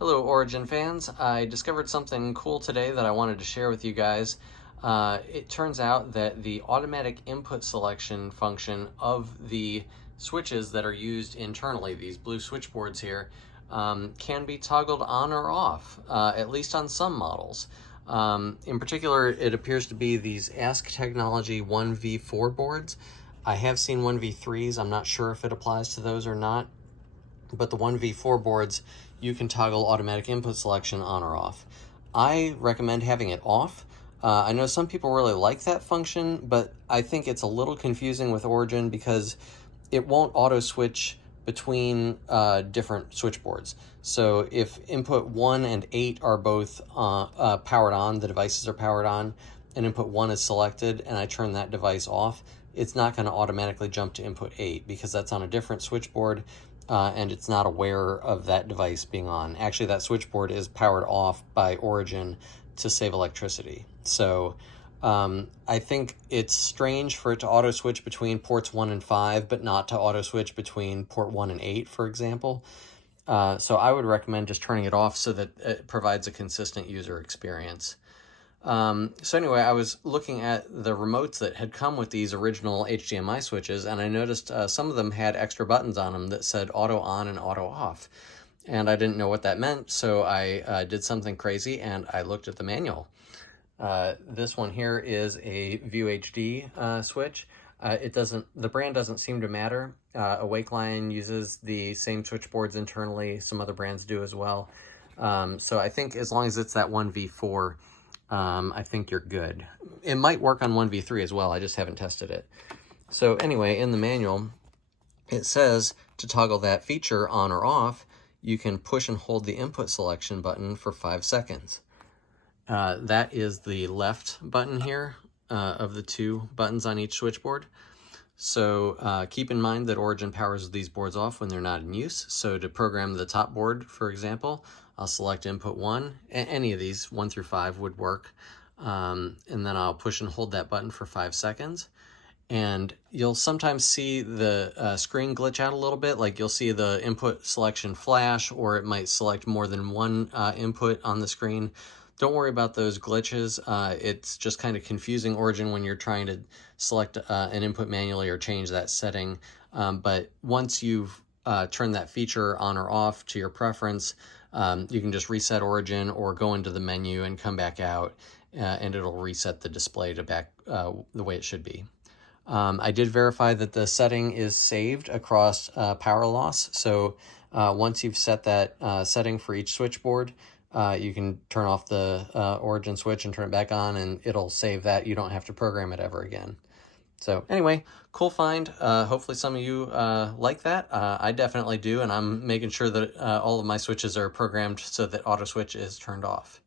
Hello Origin fans. I discovered something cool today that I wanted to share with you guys. It turns out that the automatic input selection function of the switches that are used internally, these blue switchboards here, can be toggled on or off, at least on some models. In particular, it appears to be these Ask Technology 1v4 boards. I have seen 1v3s. I'm not sure if it applies to those or not. But the 1v4 boards, you can toggle automatic input selection on or off. I recommend having it off. I know some people really like that function, but I think it's a little confusing with Origin because it won't auto switch between different switchboards. So if input 1 and 8 are both powered on, the devices are powered on, and input 1 is selected, and I turn that device off, it's not going to automatically jump to input 8 because that's on a different switchboard. And it's not aware of that device being on. Actually, that switchboard is powered off by Origin to save electricity. So I think it's strange for it to auto switch between ports 1 and 5, but not to auto switch between port 1 and 8, for example. So I would recommend just turning it off so that it provides a consistent user experience. So anyway, I was looking at the remotes that had come with these original HDMI switches, and I noticed some of them had extra buttons on them that said auto on and auto off. And I didn't know what that meant, so I did something crazy and I looked at the manual. This one here is a View HD switch. The brand doesn't seem to matter. Awakeline uses the same switchboards internally. Some other brands do as well. So I think as long as it's that 1v4, I think you're good. It might work on 1v3 as well. I just haven't tested it. So anyway, in the manual, it says to toggle that feature on or off, you can push and hold the input selection button for 5 seconds. That is the left button here of the two buttons on each switchboard. So keep in mind that Origin powers these boards off when they're not in use. So to program the top board, for example, I'll select input 1. Any of these, 1 through 5, would work. And then I'll push and hold that button for 5 seconds. And you'll sometimes see the screen glitch out a little bit, like you'll see the input selection flash, or it might select more than one input on the screen. Don't worry about those glitches. It's just kind of confusing Origin when you're trying to select an input manually or change that setting. But once you've turned that feature on or off to your preference, you can just reset Origin or go into the menu and come back out, and it'll reset the display to back the way it should be. I did verify that the setting is saved across power loss. So once you've set that setting for each switchboard, you can turn off the Origin switch and turn it back on, and it'll save that. You don't have to program it ever again. So anyway, cool find. Hopefully some of you like that. I definitely do, and I'm making sure that all of my switches are programmed so that auto switch is turned off.